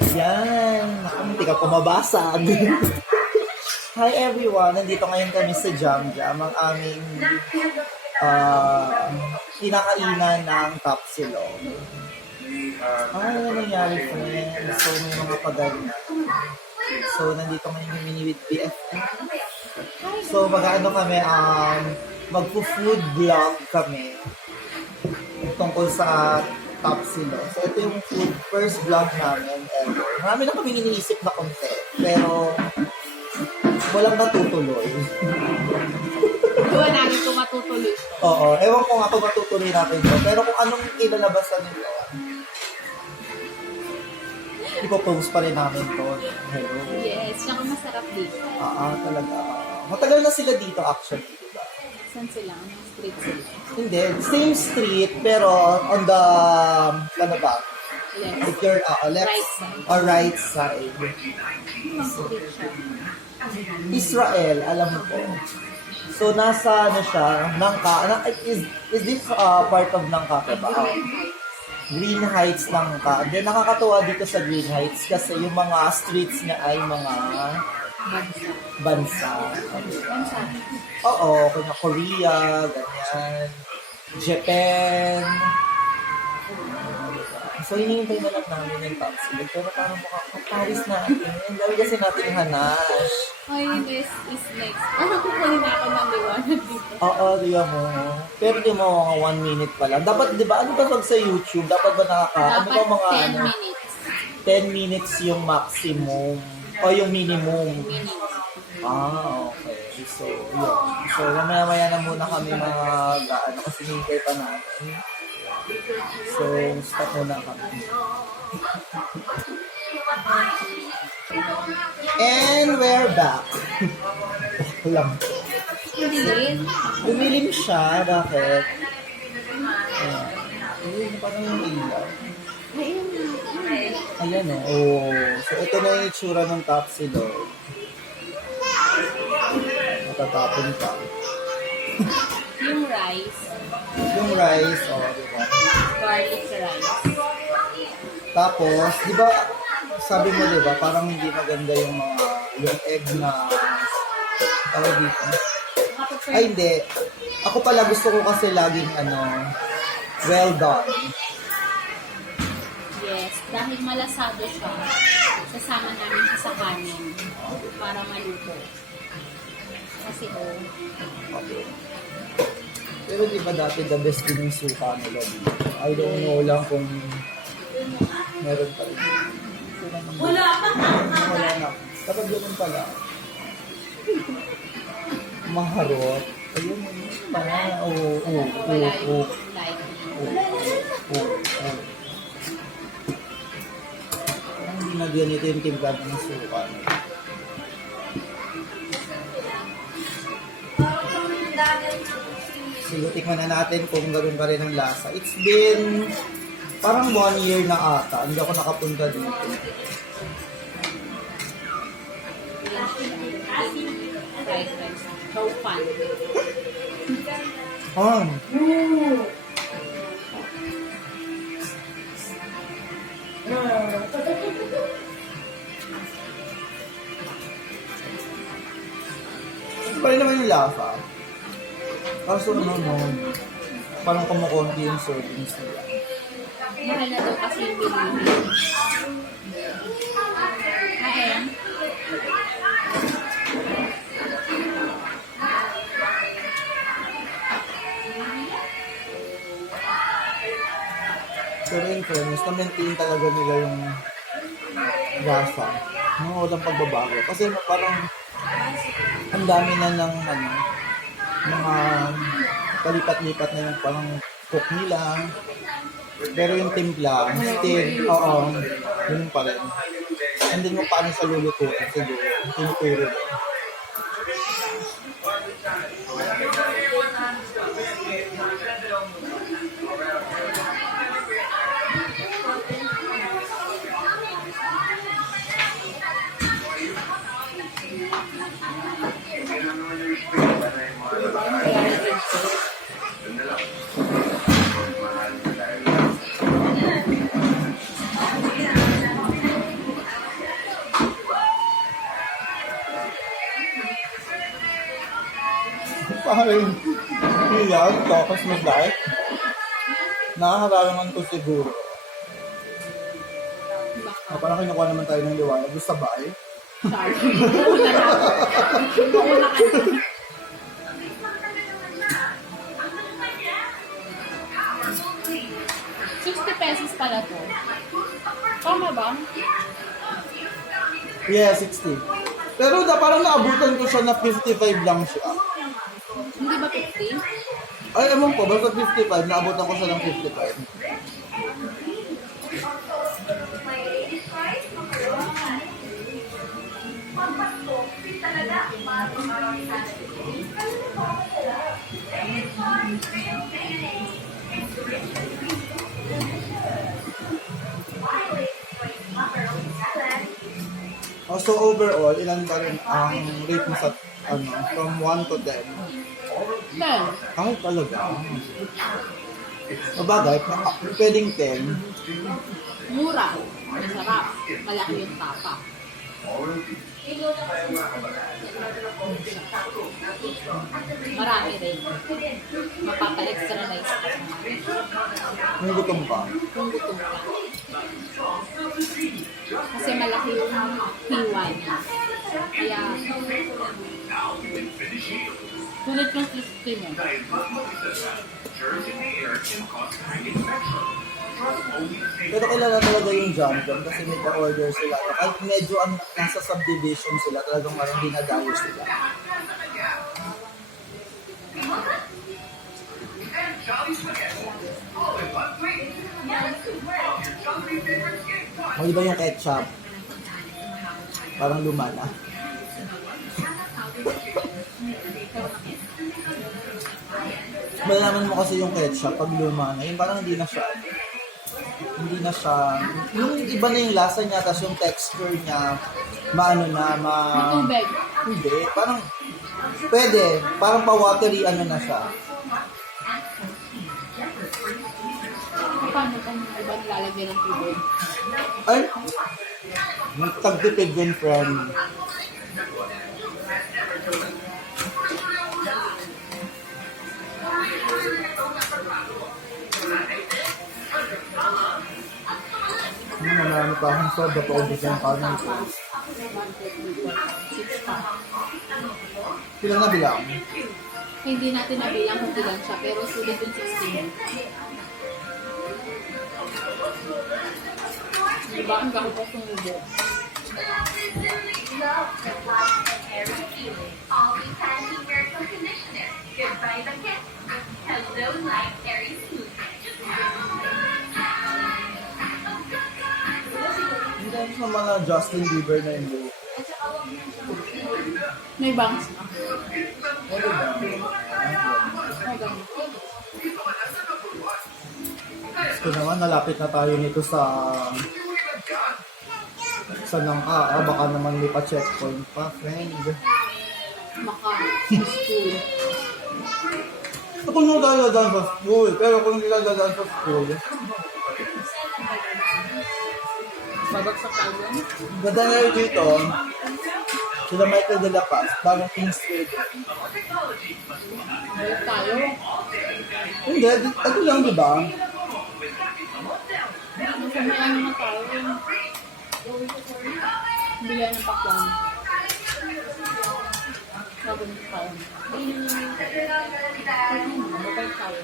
Yan. Naku, hindi ka pumabasag. Hi everyone! Nandito ngayon kami sa Jam Jam, ang aming kinakainan ng Tapsilog. Ano na nangyari, friends? So, may mga pagano. So, nandito ngayon kami ni with BFF. So, mag-ano kami, magpo-food vlog kami tungkol sa Tapsilog. So, ito yung first vlog namin ever. Marami na kami iniisip na content, pero walang matutuloy. Gawa namin kung matutuloy. Oo, ewan ko nga kung matutuloy natin ito. Pero kung anong ilalabasan nila, ipopost pa rin namin to. Hello. Yes, saka masarap dito. Talaga. Matagal na sila dito actually, diba? Saan sila? Anong street sila? Hindi, same street, pero on the, ano ba? Yes. If you're left Right side. or right side. Anong street siya? Israel, alam mo po. So, nasa, ano siya, Nangka. Is this part of Nangka? Ba? Green Heights Nangka. Then, nakakatuwa dito sa Green Heights kasi yung mga streets niya ay mga bansa. Bansa. Oo, kanya Korea, ganyan. Japan. So, hinihintay na lang namin yung Tapsilog. Pero parang Paris natin. Dahil kasi natin hanash. Ay, this is next. Kukunin na ako ng liwanag dito. Oo, di mo. Pero di mo mga 1 minute pa lang. Dapat, di ba, ano ba pag sa YouTube? Dapat ba ano ba mga Dapat 10 ano? minutes. 10 minutes yung maximum. O yung minimum. Minutes. Okay. So, yun. So, mamaya-maya na muna kami mga gaano kasi hintay pa natin. So, stop muna kami. And we're back. Lang. Hindi. Dumilim siya. Bakit? Ayan. Ayun, parang yung ilaw. Ayun na. Ayan o. Oh. So, ito na yung itsura ng Tapsilog. Matatapon pa. Yung rice. Yung rice, diba? Garlic rice. Tapos, di ba, sabi mo, di ba, parang hindi maganda yung egg na, tawag dito. Ay, hindi. Ako pala gusto ko kasi laging, well done. Yes, dahil malasado siya, sasama namin siya sa kanin para maluto. Kasi Pero di ba dati the best din yung suka nila dito? I don't know lang kung meron pa rin. Wala na. Kapag ganun pala. Maharot. Ayun, Oo. wala yung like. Hindi na ganito yung timpla ng suka. Sige, tikman na natin kung gano'n pa rin ang lasa. It's been parang 1 year na ata. Hindi ako nakapunta dito. Fried rice. So fun. Ito pa rin naman yung lasa. Kaso parang kumukunti yung servings nila. Mahal na daw kasi yung bilihin. Kain. Pero in fairness, na-maintain talaga nila yung lasa. Walang pagbabago. Kasi parang ang dami na ng mga palipat-lipat na yung parang cook nila. Pero yung timpla, still, yun pa rin. And then kung paano sa lulutuin, siguro, tinuturo din. Parang hilaw, tapos mag-diet. Nakakararangan ko siguro. Parang kinukuha naman tayo ng liwanag doon sa bahay. Sorry. Una na ako. Una ka na. 60 pesos pala to. Tama ba? Yeah, 60. Pero parang naabutan ko siya na 55 lang siya. Hindi ba 50? Ay, ewan ko, basta 55, naabutan ko siya ng 55. So overall, ilan ba rin ang rate mo sa, from 1 to 10? 10. Ay, talaga. Mabagay, pwedeng 10. Mura. Masarap. Malaki yung tapa. Marami rin. Mapapa-extra-nice ka naman. May gutom pa. Kung gutom ka. Kasi malaki yung hiwa niya. Kaya, sulit yung crispy mo. Pero kilala talaga yung Jam Jam kasi may pa-order sila. Kahit medyo nasa subdivision sila, talagang parang dinadayo sila. May iba yung ketchup. Parang lumana. Malalaman mo kasi yung ketchup pag lumana. Yung parang hindi na siya. Yung iba na yung lasa niya, tapos yung texture niya, Tubig. Hindi, parang, pwede, parang pa-watery na siya. Paano kung iba nilalagyan ng tubig? Ay, tagtipid yun, friend. Marami pa akong soda pa ubus yung kanin ko. Sila na bilang? Hindi natin nabilang kung ilan siya, pero sulit yung 16. Diba? Ang gakapos ng ubo. Hindi sa mga Justin Bieber na yung buhok. May bangs na. Ano ba? Oh, ganun. Gusto naman, nalapit na tayo nito sa Nangka. Baka naman may pa-checkpoint pa, friend. Maka. School. Kung nung dadaan sa school, pero kung hindi dadaan sa school, Babagsak tayo. ganda na dito, sila Michael de la Paz, bagong Kingsway. Balik tayo. Hindi, ito lang, di ba? Nasa may ano na tayo. Bilihan ng pakwan. Sabon ng tayo. Babalik tayo.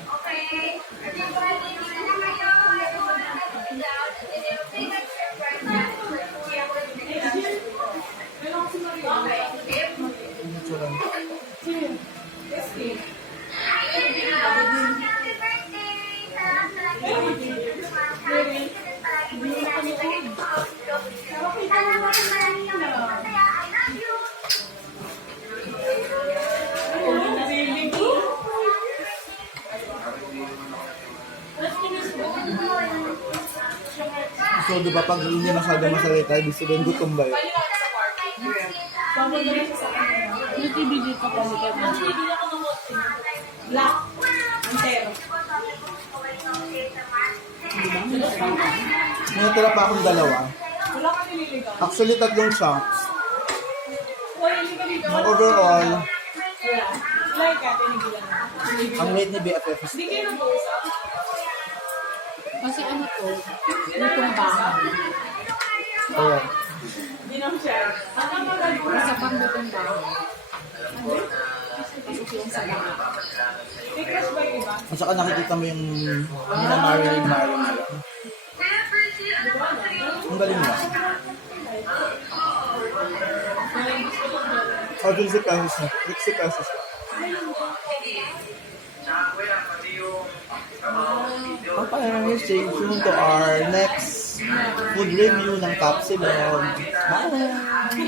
Ano tsura nito? So, di ba pag hindi masyado masalita, ibig sabihin gutom ba yun? Yung TV dito pa nito. Black. Entero. May natira pa akong dalawa. Actually, 3 chunks. Overall, Ang rate ni BFF is Kasi ano to, lutong bahay. ayan. Isa pang lutong bahay. Kasi yung sa lahat. At saka nakikita mo yung Marilyn na lang. Ang galing niya. Oh, 15 pesos na. 60 pesos na. Okay, stay tuned to our next food review ng Tapsilog. Bye!